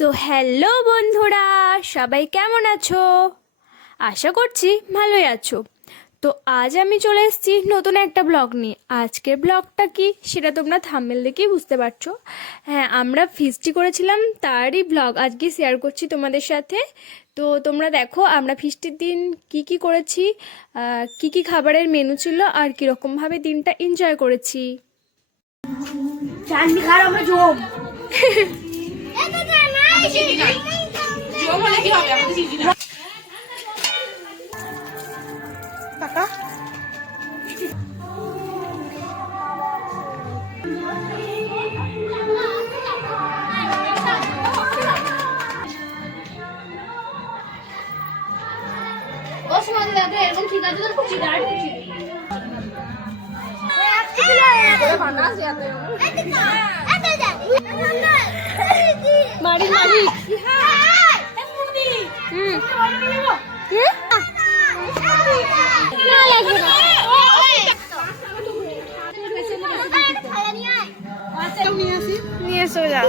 So hello বন্ধুরা, সবাই কেমন আছো? আশা করছি ভালোই আছো। তো আজ আমি চলে এসেছি নতুন একটা ব্লগ নিয়ে। আজকের ব্লগটা কি সেটা তোমরা থাম্বনেল দেখেই বুঝতে পারছো। হ্যাঁ, আমরা ফিস্টি করেছিলাম, তারই ব্লগ আজকে শেয়ার করছি তোমাদের সাথে। তো তোমরা দেখো আমরা ফিস্টির দিন কি কি করেছি, কি কি খাবারের মেনু ছিল আর কীরকমভাবে দিনটা এনজয় করেছি। চাটনি খার আমরা জম কাকা এরকম ঠিক আছে তোর খুশি দাঁড় খুশি বাড়ির মালিক নিয়ে এসো যাও।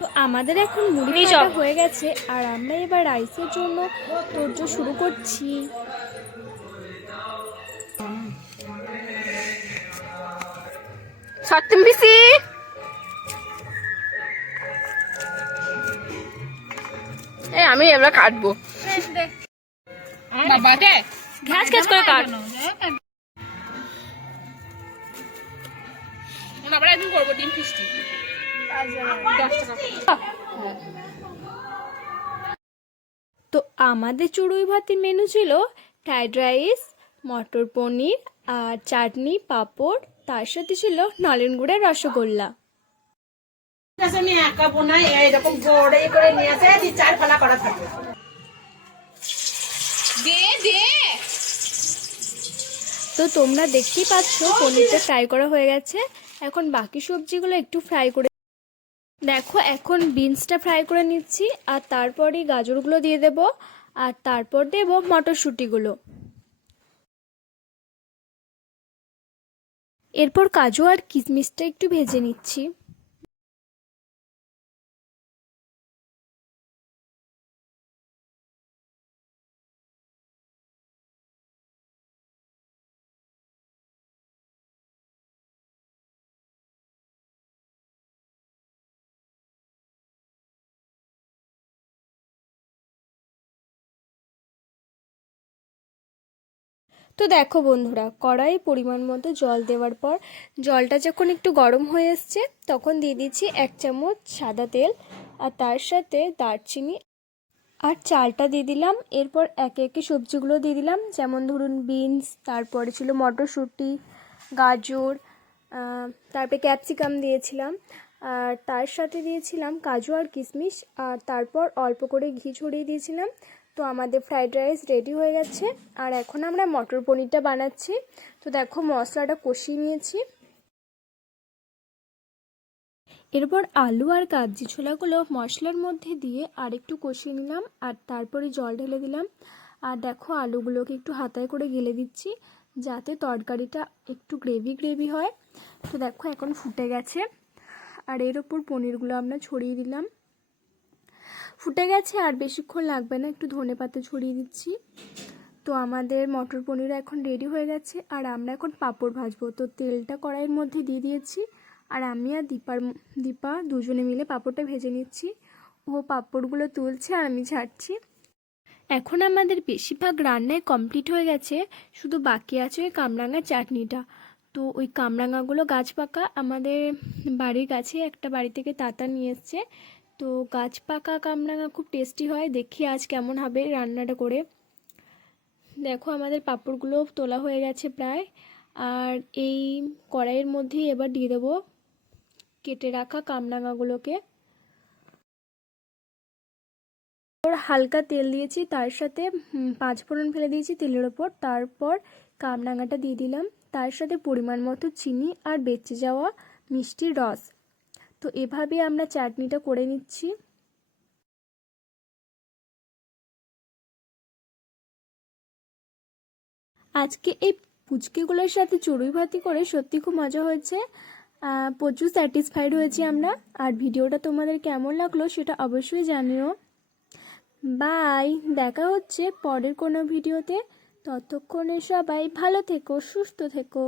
তো আমাদের এখন মুড়ি খাওয়া হয়ে গেছে আর আমরা এবার রাইসের জন্য তোড়জোড় শুরু করছি। সত্যি মিশি আমি এবার কাটবো, ঘ্যাস ঘ্যাস করে কাট। আবার একদিন করবো ডিম ফিস্টি। তো আমাদের চড়ুই ভাতের মেনু ছিল ফ্রাইড রাইস, মটর পনির আর চাটনি, পাঁপড়, তার সাথে ছিল নলেন গুড়ের রসগোল্লা। আমি একা বোনাই এইরকম গোড়ে করে নিয়ে আসে চার ফালা করা থাকে। তো তোমরা দেখতেই পাচ্ছ পনিরটা ফ্রাই করা হয়ে গেছে। এখন বাকি সবজিগুলো একটু ফ্রাই করে দেখো। এখন বিনসটা ফ্রাই করে নিচ্ছি আর তারপরে গাজরগুলো দিয়ে দেব আর তারপর দেব মটরশুঁটিগুলো। এরপর কাজু আর কিশমিশটা একটু ভেজে নিচ্ছি। তো দেখো বন্ধুরা, কড়াই পরিমাণ মতো জল দেওয়ার পর জলটা যখন একটু গরম হয়ে এসছে তখন দিয়ে দিচ্ছি 1 চামচ সাদা তেল আর তার সাথে দারচিনি আর চালটা দিয়ে দিলাম। এরপর একে একে সবজিগুলো দিয়ে দিলাম, যেমন ধরুন বিনস, তারপরে ছিল মটরশুঁটি, গাজর, তারপরে ক্যাপসিকাম দিয়েছিলাম আর তার সাথে দিয়েছিলাম কাজু আর কিশমিশ আর তারপর অল্প করে ঘি ছড়িয়ে দিয়েছিলাম। তো আমাদের ফ্রাইড রাইস রেডি হয়ে গেছে আর এখন আমরা মটর পনিরটা বানাচ্ছি। তো দেখো মশলাটা কষিয়ে নিয়েছি। এরপর আলু আর কাবজি ছোলাগুলো মশলার মধ্যে দিয়ে আর একটু কষিয়ে নিলাম আর তারপরে জল ঢেলে দিলাম। আর দেখো আলুগুলোকে একটু হাতায় করে গেলে দিচ্ছি যাতে তরকারিটা একটু গ্রেভি গ্রেভি হয়। তো দেখো এখন ফুটে গেছে আর এর ওপর পনিরগুলো আমরা ছড়িয়ে দিলাম। ফুটে গেছে আর বেশিক্ষণ লাগবে না, একটু ধনেপাতা ছড়িয়ে দিচ্ছি। তো আমাদের মটর পনির এখন রেডি হয়ে গেছে আর আমরা এখন পাঁপড় ভাজবো। তো তেলটা কড়াইয়ের মধ্যে দিয়ে দিয়েছি আর আমি আর দীপা দুজনে মিলে পাঁপড়টা ভেজে নিচ্ছি। ও পাঁপড়গুলো তুলছে আর আমি ছাড়ছি। এখন আমাদের বেশিরভাগ রান্নায় কমপ্লিট হয়ে গেছে, শুধু বাকি আছে ওই কামরাঙা চাটনিটা। তো ওই কামরাঙাগুলো গাছ পাকা, আমাদের বাড়ির কাছে একটা বাড়ি থেকে তাতা নিয়ে এসছে। তো গাছ পাকা কামরাঙা খুব টেস্টি হয়, দেখি আজ কেমন হবে রান্নাটা করে। দেখো আমাদের পাঁপড়গুলো তোলা হয়ে গেছে প্রায়, আর এই কড়াইয়ের মধ্যেই এবার দিয়ে দেবো কেটে রাখা কামরাঙাগুলোকে। ওর হালকা তেল দিয়েছি, তার সাথে 5 ফোড়ন ফেলে দিয়েছি তেলের ওপর, তারপর কামরাঙাটা দিয়ে দিলাম, তার সাথে পরিমাণ মতো চিনি আর বেঁচে যাওয়া মিষ্টির রস। তো এভাবে আমরা চাটনিটা করে নিচ্ছি। আজকে এই পুচকেগুলোর সাথে চড়ুই ভাতি করে সত্যি খুব মজা হয়েছে। প্রচুর স্যাটিসফাইড হয়েছি আমরা। আর ভিডিওটা তোমাদের কেমন লাগলো সেটা অবশ্যই জানিও। বাই, দেখা হচ্ছে পরের কোনো ভিডিওতে। ততক্ষণে সবাই ভালো থেকো, সুস্থ থেকো।